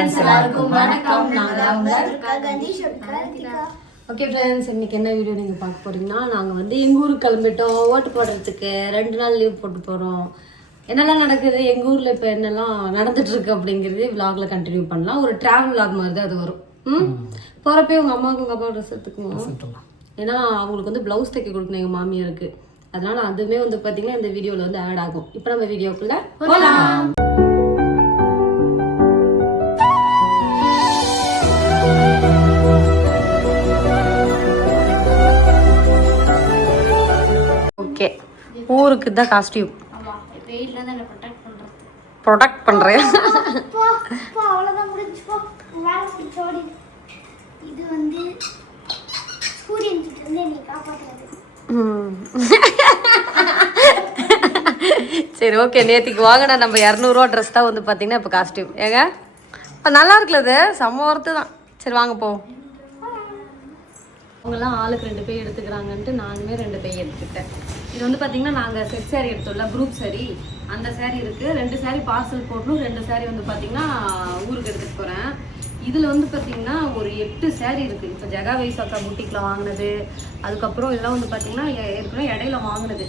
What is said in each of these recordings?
Friends எல்லாருக்கும் வணக்கம். Okay friends, இன்னைக்கு என்ன வீடியோ நீங்கள் பார்க்க போறீங்கன்னா, நாங்கள் வந்து எங்கள் ஊருக்கு கிளம்பிட்டோம் ஓட்டு போடுறதுக்கு. 2 நாள் லீவ் போட்டு போகிறோம். என்னெல்லாம் நடக்குது எங்கள் ஊரில், இப்போ என்னெல்லாம் நடந்துட்டு இருக்கு அப்படிங்கிறது விலாக்ல கண்டினியூ பண்ணலாம். ஒரு ட்ராவல் விலாக் மாதிரி தான் அது வரும். போகிறப்பே உங்கள் அம்மாவுக்கு உங்கள் அப்பா ட்ரெஸ் எடுத்துக்குவோம். ஏன்னா அவங்களுக்கு வந்து ப்ளவுஸ் தைக்க கொடுக்கணும் எங்கள் மாமியாருக்கு. அதனால அதுவுமே வந்து பார்த்தீங்கன்னா இந்த வீடியோவில் வந்து ஆட் ஆகும். இப்போ நம்ம வீடியோக்குள்ள போகலாம். ஓகே, ஊருக்கு தான் காஸ்டியூம் ப்ரொடக்ட் பண்ணுறேன். இது வந்து சூரியன் கிட்ட இருந்து என்னை காப்பாற்றுறது. சரி ஓகே, நேற்றுக்கு வாங்கினா நம்ம 200 ட்ரெஸ் தான் வந்து பார்த்தீங்கன்னா இப்போ காஸ்டியூம். ஏங்க நல்லா இருக்குல்ல, அது செம்ம ஒர்த்து தான். சரி வாங்க போவோம். அவங்கெல்லாம் ஆளுக்கு 2 பை எடுத்துக்கிறாங்கன்ட்டு நானுமே 2 பை எடுத்துக்கிட்டேன். இது வந்து பார்த்தீங்கன்னா நாங்கள் செட் சாரி எடுத்தோம்ல, குரூப் சாரி. அந்த சாரி இருக்குது. 2 சாரி பார்சல் போடணும், 2 சாரி வந்து பார்த்தீங்கன்னா ஊருக்கு எடுத்துகிட்டு போகிறேன். இதில் வந்து பார்த்தீங்கன்னா ஒரு 8 சாரி இருக்குது. இப்போ ஜெகா வைசாக்கா புட்டிக்கில் வாங்கினது, அதுக்கப்புறம் இதெல்லாம் வந்து பார்த்தீங்கன்னா ஏற்கனவே இடையில வாங்கினது.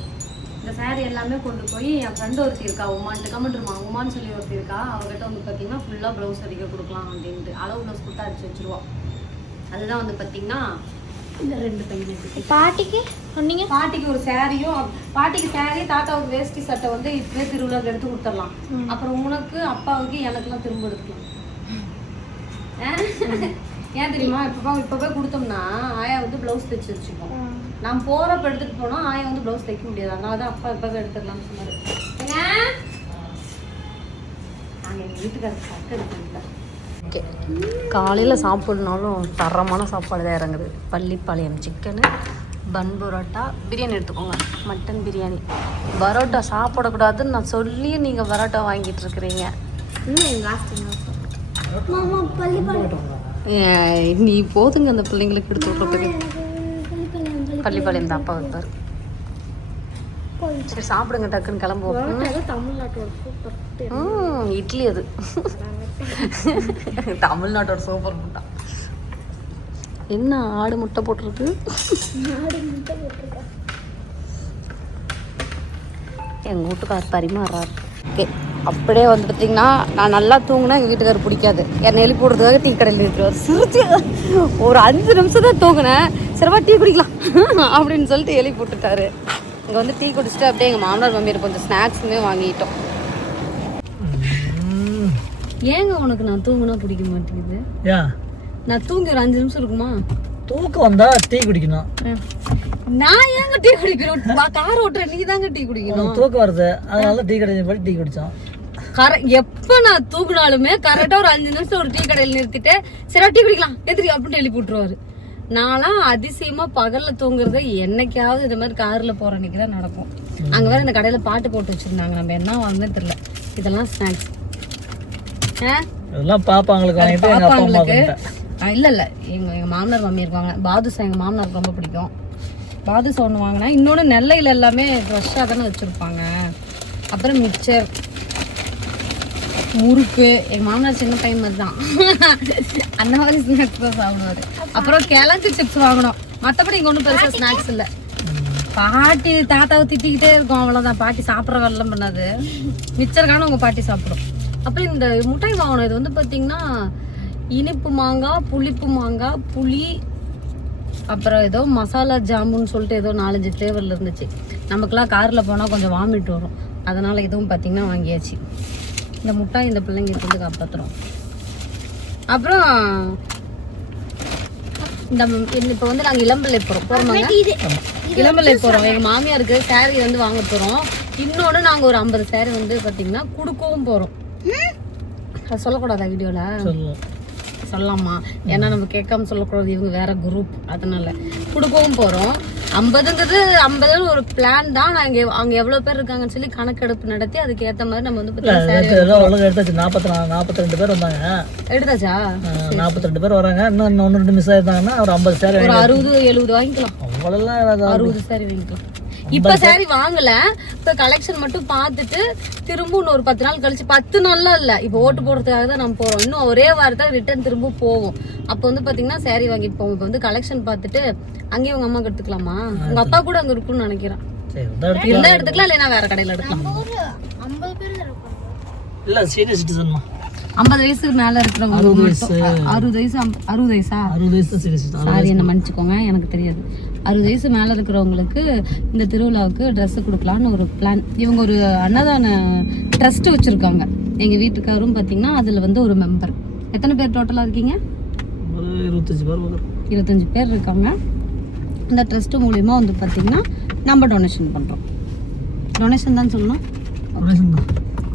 இந்த சாரி எல்லாமே கொண்டு போய் என் ஃப்ரெண்டு ஒருத்தி இருக்கா, உமான்ட்டு கமெண்ட்ருமா உமான்னு சொல்லி ஒருத்தி இருக்கா. அவங்ககிட்ட வந்து பார்த்தீங்கன்னா ஃபுல்லாக ப்ளவுஸ் அடிக்க கொடுக்கலாம் அப்படின்ட்டு அளவு ப்ளவுஸ் கொடுத்து அடிச்சு வச்சுருவோம். அதுதான் வந்து பார்த்தீங்கன்னா இந்த 2 பையன். பாட்டிக்கு சொன்னீங்க, பாட்டிக்கு ஒரு சாரியும், பாட்டிக்கு சாரி, தாத்தாவுக்கு வேஷ்டி சட்டை வந்து இப்பவே திருவிழாக்கு எடுத்து கொடுத்துடலாம். அப்புறம் உனக்கு அப்பாவுக்கு எனக்குலாம் திரும்ப எடுத்துக்கலாம். ஏன் தெரியுமா, இப்போ போய் கொடுத்தோம்னா ஆயா வந்து ப்ளவுஸ் தைச்சு வச்சுப்போம். நான் போகிறப்ப எடுத்துகிட்டு போனால் ஆயா வந்து ப்ளவுஸ் தைக்க முடியாது. அதனால தான் அப்பா இப்போ எடுத்துடலாம்னு சொன்னார். நாங்கள் எங்கள் வீட்டுக்காரருக்கு சட்டை எடுத்துக்கிட்டேன். ஓகே, காலையில் சாப்பிட்னாலும் தரமான சாப்பாடு தான் இறங்குது. பள்ளிப்பாளையம் சிக்கனு, பன் பரோட்டா, பிரியாணி எடுத்துக்கோங்க, மட்டன் பிரியாணி. பரோட்டா சாப்பிடக்கூடாதுன்னு நான் சொல்லி நீங்கள் பரோட்டா வாங்கிட்டு இருக்கிறீங்க. நீ போதுங்க அந்த பிள்ளைங்களுக்கு எடுத்து விட்றதுக்கு. பள்ளிப்பாளையம் தான் அப்பா வைப்பார். சரி சாப்பிடுங்க, டக்குன்னு கிளம்புவோம். இட்லி அது தமிழ்நாட்டோட சூப்பர் முட்டை. என்ன ஆடு முட்டை போட்டிருக்கு? எங்கள் வீட்டுக்கார் பரிமாறாரு. ஓகே, அப்படியே வந்து பார்த்தீங்கன்னா நான் நல்லா தூங்கினா எங்கள் வீட்டுக்காரர் பிடிக்காது. என்னை எழுப்பி போடுறதுக்காக டீ கடையில் இருக்கிறார். சிரிச்சு ஒரு 5 நிமிஷம் தான் தூங்கினேன். சரிவா டீ குடிக்கலாம் அப்படின்னு சொல்லிட்டு எழுப்பி போட்டுட்டாரு. இங்கே வந்து டீ குடிச்சிட்டு அப்படியே எங்கள் மாமனார் மாமியார் கொஞ்சம் ஸ்நாக்ஸுமே வாங்கிட்டோம். ஏங்க உனக்கு நான் தூங்கினா பிடிக்க மாட்டேங்குது? நான் தூங்கி ஒரு 5 நிமிஷம் இருக்குமா? தூக்கம் வந்தா டீ குடிக்கணும். நான் ஏங்க டீ குடிக்கணும்? கார் ஓட்டுற நீ தாங்க டீ குடிக்கணும். தூக்கம் வருது, அதனால டீ கடையில் போய் டீ குடிச்சோம். எப்ப நான் தூக்குனாலுமே கரெக்டா ஒரு 5 நிமிஷம் ஒரு டீ கடையில் நிறுத்திட்டு சரி டீ குடிக்கலாம் எதிரி அப்படின்னு எழுப்பி விட்டுருவாரு. நான்லாம் அதிசயமா பகல்ல தூங்குறது என்னைக்காவது இந்த மாதிரி கார்ல போற அன்னைக்கு தான் நடக்கும். அங்க வேற இந்த கடையில பாட்டு போட்டு வச்சிருந்தாங்க. நம்ம என்ன வாங்கணும்னு தெரியல. இதெல்லாம் ஸ்நாக்ஸ் இதெல்லாம் பாப்பாங்களுக்கு இல்ல இல்ல எங்க மாமனார் மாமி இருக்காங்க. பாதுஷா எங்க மாமனாருக்கு ரொம்ப பிடிக்கும். பாதுஷா ஒன்று வாங்கினேன். இன்னொன்று நெல்லையில் எல்லாமே ஃப்ரெஷ்ஷாக தானே வச்சுருப்பாங்க. அப்புறம் மிக்சர், முறுக்கு. எங்கள் மாமனார் சின்ன டைம் மாதிரி தான் அந்த மாதிரி ஸ்நாக்ஸ் தான் சாப்பிடுவாரு. அப்புறம் கிழங்கு சிப்ஸ் வாங்கினோம். மற்றபடி இங்கே ஒன்றும் பெருசாக ஸ்நாக்ஸ் இல்லை. பாட்டி தாத்தாவை திட்டிக்கிட்டே இருக்கும், அவ்வளோதான். பாட்டி சாப்பிட்ற வேலைலாம் பண்ணாது. மிச்சருக்கான உங்கள் பாட்டி சாப்பிடும். அப்புறம் இந்த முட்டாய் வாங்கணும். இது வந்து பார்த்தீங்கன்னா இனிப்பு மாங்காய், புளிப்பு மாங்காய், புளி, அப்புறம் ஏதோ மசாலா ஜாமுன்னு சொல்லிட்டு ஏதோ 4-5 ஃப்ளேவரில் இருந்துச்சு. நமக்குலாம் காரில் போனால் கொஞ்சம் வாமிட் வரும். அதனால் இதுவும் பார்த்திங்கன்னா வாங்கியாச்சு. இந்த முட்டாய் இந்த பிள்ளைங்க வந்து காப்பாற்றுறோம். அப்புறம் இந்த இப்போ வந்து நாங்கள் இளம்பிள்ளை போகிறோமாங்க. இளம்பிள்ளை போகிறோம். எங்கள் மாமியாருக்கு சேரீ வந்து வாங்க போகிறோம். இன்னொன்று நாங்கள் ஒரு 50 சேரீ வந்து பார்த்திங்கன்னா கொடுக்கவும் போகிறோம். அது சொல்லக்கூடாதா வீடியோவில்? சொல்லலாமா? ஏன்னா நம்ம கேட்காம சொல்லக்கூடாது, இவங்க வேற குரூப். அதனால கொடுக்கவும் போகிறோம். 50ங்கிறது 50 ஒரு பிளான் தான். நாங்கள் அங்கே எவ்வளோ பேர் இருக்காங்கன்னு சொல்லி கணக்கெடுப்பு நடத்தி அதுக்கு ஏற்ற மாதிரி நம்ம வந்து 42 பேர் வந்தாங்க. எடுத்தாச்சா? 42 பேர் வராங்க. இன்னும் 1-2 மிஸ் ஆயிருந்தாங்கன்னா ஒரு 50 சேரீ, ஒரு 60-70 வாங்கிக்கலாம். அவ்வளோலாம் 60 சேரீ வாங்கிக்கலாம். இப்ப saree வாங்கல, இப்ப கலெக்ஷன் மட்டும் பார்த்துட்டு திரும்ப இன்னொரு 10 நாள் கழிச்சு, 10 நாள்லாம் இல்ல, இப்ப ஓட்டு போடுறதுக்காக தான் நம்ம போறோம். இன்னும் ஒரே வாரத்துல ரிட்டர்ன் திரும்ப போவோம். அப்ப வந்து பாத்தீங்கன்னா saree வாங்கிட்டு போவோம். இப்ப வந்து கலெக்ஷன் பார்த்துட்டு அங்கேயே உங்க அம்மாக்கு எடுத்துக்கலாமா? உங்க அப்பா கூட அங்க இருக்கும்னு நினைக்கிறேன். சரி இந்த இருந்தா எடுத்துக்கலாம், இல்லைன்னா வேற கடையில எடுக்கலாம். ஒரு 50 பேர் இருப்பாங்க. இல்ல சீனியர் சிட்டிசன்மா 50 வயசுக்கு மேல இருக்கிறவங்க 60 வயசு 60 வயசா 60 வயசா 60 வயசு சீனியர் சிட்டிசன். சாரி, என்ன மன்னிச்சுக்கோங்க, எனக்கு தெரியாது. 60 வயசு மேல இருக்கிறவங்களுக்கு இந்த திருவிழாவுக்கு Dress கொடுக்கலான்னு ஒரு பிளான். இவங்க ஒரு அன்னதான ட்ரஸ்ட் வச்சிருக்காங்க. எங்க வீட்டுக்காரும் பாத்தீங்கன்னா அதுல வந்து ஒரு மெம்பர். எத்தனை பேர் டோட்டலா இருக்கீங்க? ஒரு 25 பேர் வரும். 25 பேர் இருக்காங்க. இந்த ட்ரஸ்ட் மூலியமா வந்து பாத்தீங்கன்னா நம்ம டொனேஷன் பண்றோம். டொனேஷன் தான் சொல்லணும், டொனேஷன் தான்.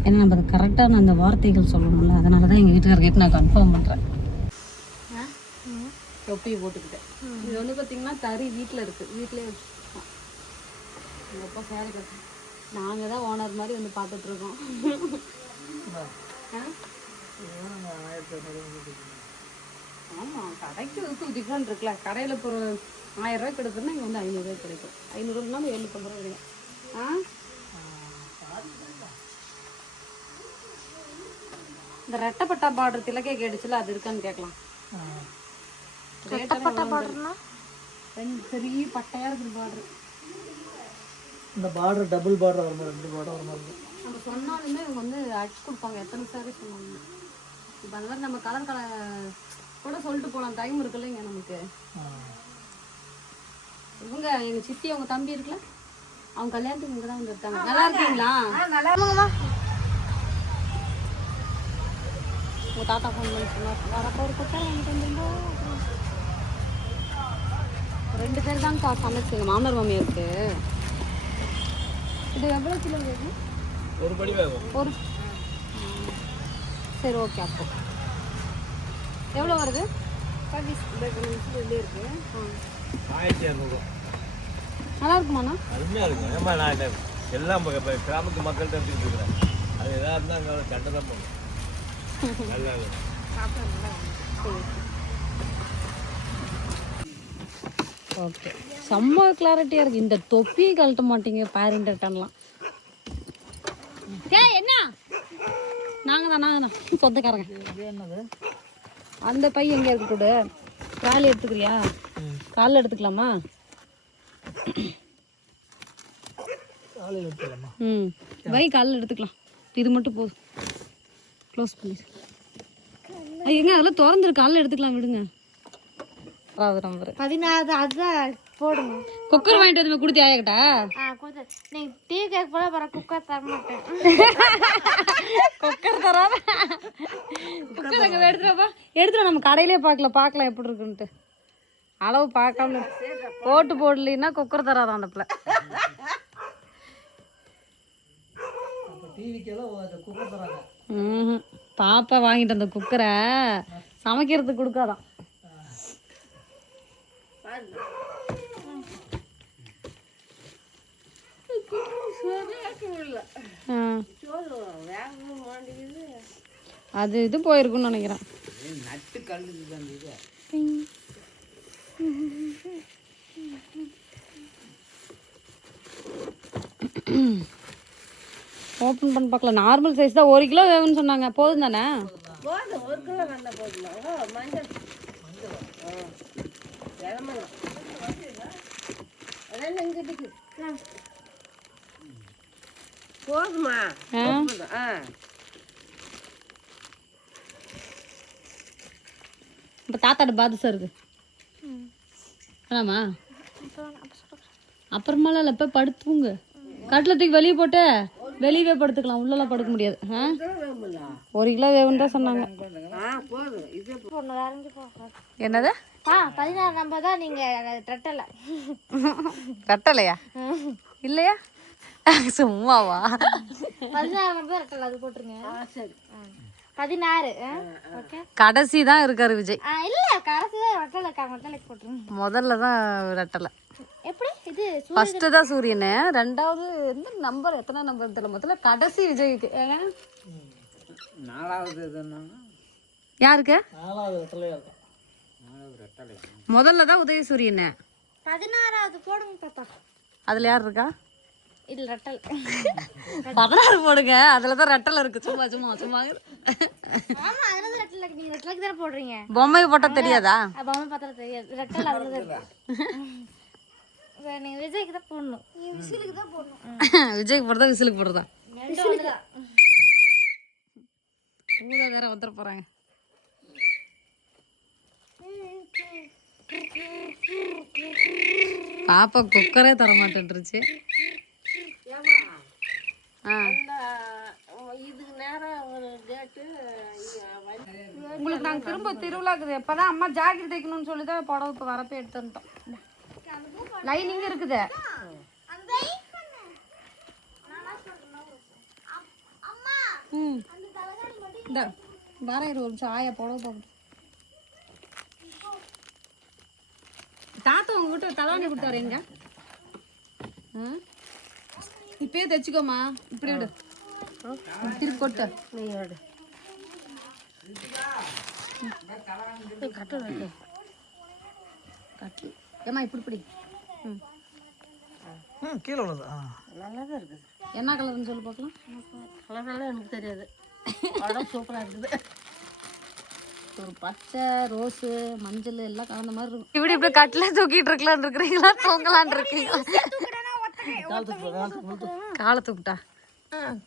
ஏன்னா நம்ம கரெக்டான அந்த வார்த்தைகள் சொல்லணும்ல, அதனால தான் எங்கள் வீட்டுக்காரர்கிட்ட நான் கன்ஃபார்ம் பண்ணுறேன். தொப்பியை போட்டுக்கிட்டேன். இது வந்து பார்த்தீங்கன்னா கறி வீட்டில் இருக்குது, வீட்டிலே வச்சுருக்கோம். எங்கள் அப்பா சேரி கட்டு, நாங்கள் தான் ஓனர் மாதிரி வந்து பார்த்துட்ருக்கோம். ஆமாம், கடைக்கு இதுக்கு டிஃப்ரெண்ட் இருக்குல்ல. கடையில் இப்போ ஒரு 1000 ரூபாய்க்கு எடுத்துன்னா இங்கே வந்து 500 ரூபாய்க்கு கிடைக்கும். 500 ரூபாய்னா 750 ரூபா கிடைக்கும். இந்த ரெட்டப்பட்டா பார்டர் திலக்கே கேட்டுச்சுல, அது இருக்கான்னு கேட்கலாம். ரெட்டப்பட்ட பார்டர்னா பெரிய பட்டையா இருக்குது பார்டர். இந்த பார்டர் டபுள் பார்டர் வர மாதிரி, 2 பார்டர் வர மாதிரி. நம்ம சொன்னாலுமே இவங்க வந்து அடிச்சு கொடுப்பாங்க. எத்தனை சாரி சொன்னாங்க. இப்போ அந்த மாதிரி நம்ம கலர் கூட சொல்லிட்டு போகலாம், டைம் இருக்குல்ல இங்கே நமக்கு. இவங்க எங்க சித்தி, அவங்க தம்பி இருக்குல்ல, அவங்க கல்யாணத்துக்கு இங்கே தான் வந்துருக்காங்க. நல்லா இருக்கீங்களா? நல்லா உங்க தாத்தா ஃபோன் பண்ணி சொன்னார், வரப்போ ஒரு கொட்டை வாங்கிட்டு வந்துருந்தோம். 2 பேர் தான்க்கா சமைச்சுங்க, மாமனார் மாமியாருக்கு. இது எவ்வளோ கிலோ வேணும்? ஒரு படி வேகும். ஒரு சரி, ஓகே. அப்போ எவ்வளோ வருது? 10 நிமிஷத்துலேயே இருக்கு. 1200. நல்லா இருக்குமாண்ணா? அருமையாக இருக்கும். ஏமா நான் எல்லாம் இப்போ கிராமத்து மக்கள்கிட்ட எடுத்துக்கிட்டு இருக்கிறேன். அது எதாக இருந்தால் அங்கே சண்டை தான் பண்ணும். நல்லா இருக்கும். ஓகே, செம்ம கிளாரிட்டியாக இருக்குது. இந்த தொப்பியை கழட்ட மாட்டீங்க பேரண்டர்ட்டன்லாம். என்ன நாங்கள் தான் சொந்தக்காரங்க. என்னது அந்த பை எங்கே இருக்கக்கூட காலை எடுத்துக்கிறியா? காலில் எடுத்துக்கலாமா? காலையில் எடுத்துக்கலாமா? வை, காலில் எடுத்துக்கலாம். இது மட்டும் போதும், க்ளோஸ் பண்ணி. எங்க அதெல்லாம் திறந்துருக்கு, காலில் எடுத்துக்கலாம், விடுங்க. 16 அதுதான் போடுங்க. குக்கர் வாங்கிட்டு வந்து கொடுத்தி ஆயாக்கிட்டா? கொடுத்து நீங்க டீ கேக் போல வர குக்கர் தர மாட்டேன். குக்கர் தராத. குக்கர் அங்கே எடுத்துட்டு நம்ம கடையிலே பார்க்கலாம் எப்படி இருக்குன்ட்டு. அளவு பார்க்காம போட்டு போடலைன்னா குக்கர் தராதான் அந்த பிள்ளை. பாப்பா வாங்கிட்டு அந்த குக்கரை சமைக்கிறதுக்கு கொடுக்காதான். அது இது போயிருக்குன்னு நினைக்கிறேன். ஓப்பன் பண்ணி பார்க்கலாம். நார்மல் சைஸ் தான். 1 கிலோ வேணும்னு சொன்னாங்க. போதும் தானே? 1 கிலோ நல்லா போதுமா? மஞ்சள் போதுமா? இப்போ தாத்தாட்ட பாதுசா இருக்கு. வேணாமா? அப்புறமாலாம் இல்லை, இப்போ படுத்துங்க. கட்டில் தூக்கி வெளியே போட்டு வெளியவே படுத்துக்கலாம், உள்ளெல்லாம் படுக்க முடியாது. 1 கிலோ வேணும்னு தான் சொன்னாங்க. என்னது? 16 நம்பர் தான். நீங்க ரெட்டலை ரெட்டலையா இல்லையா? சும்மாவா? 16 நம்பர் ரெட்டலை, அது போட்டுருங்க. சரி, 16. ஓகே, கடைசி தான் இருக்காரு விஜய். இல்ல கடைசி தான் ரெட்டலை. ரெட்டலைக்கு போட்டுருங்க. முதல்ல தான் ரெட்டலை. எப்படி இது? ஃபர்ஸ்ட் தான் சூரியனு, 2வது எந்த நம்பர், எத்தனை நம்பர் தெரியல. முதல்ல கடைசி விஜய்க்கு. 4வது யாருக்கு? 4வது ரெட்டலையா இருக்கும். முதல்ல தான் உதயசூரியன். 16வது போடுங்க பாப்பா. அதுல யார் இருக்கா? இது ரெட்டல் 16 போடுங்க, அதுலதான் ரெட்டல் இருக்கு. சும்மா சும்மா சும்மா ஆமா அதுல ரெட்டல் இருக்கு. நீங்க ரெட்டலுக்கு தானே போடுறீங்க. பொம்மைக்கு போட்டா தெரியாதா? பொம்மை பார்த்தா தெரியாது. ரெட்டல் அதுல தான் இருக்கு. நீங்க விஜய்க்கு தான் போடணும். நீ விசிலுக்கு தான் போடணும். விஜய்க்கு போடுறதா விசிலுக்கு போடுறதா? விசிலுக்கு ஊதா வேற வந்துட போறாங்க. பாப்பா குக்கரே தர மாட்டேன்ருச்சு. இதுக்கு நேரம் ஒரு டேட்டு உங்களுக்கு நாங்க திரும்ப திருவிழாக்குது இப்பதான் அம்மா ஜாக்கெட் தைக்கணும்னு சொல்லிதான் புடவை இப்ப வரப்ப எடுத்து வந்துட்டோம். லைனிங் இருக்குது. இந்த வர ஒரு நிமிஷம் ஆயா புடவை பார்க்கணும். தாத்தா உங்க வீட்டு தலாணி கொடுத்தாரு எங்க? இப்பயே தைச்சுக்கோமா. இப்படி விடு, திருப்பி கொட்டு. நீ எடு கட்டு கட்டு ஏமா இப்படி இப்படி. கீழே உள்ளதா? நல்லா தான் இருக்குது. என்ன கலர்னு சொல்லி பார்க்கலாம். கலரெல்லாம் எனக்கு தெரியாது. படம் சூப்பராக இருக்குது. ஒரு பச்சை ரோஸு மஞ்சள் எல்லாம் கலந்த மாதிரி இருக்கும். இப்படி இப்படி கட்டில தூக்கிட்டு இருக்கலான் இருக்கிறீங்களா, தூங்கலான் இருக்கீங்களா? காலை தூக்கிட்டா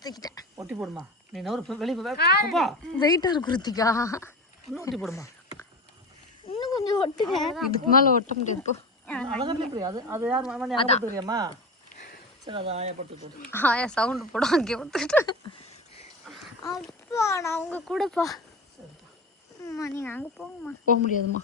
தூக்கிட்டேன். ஒட்டி போடுமா. நீ நவரு வெளியே அப்பா வெயிட்டா இருக்கு ருத்திகா. இன்னும் ஒட்டி போடுமா. இன்னும் கொஞ்சம் ஒட்டுங்க. இதுக்கு மேல ஒட்ட முடியாது போ. அழகாக இப்படி அது அது யார் மாமா தெரியாமா? சரி அதை ஆயப்பட்டு போட்டு ஆயா சவுண்ட் போடும் அங்கே ஒத்துக்கிட்டு. அப்பா நான் உங்க கூடப்பா. அம்மா நீங்க அங்க போங்கம்மா. போக முடியாதுமா.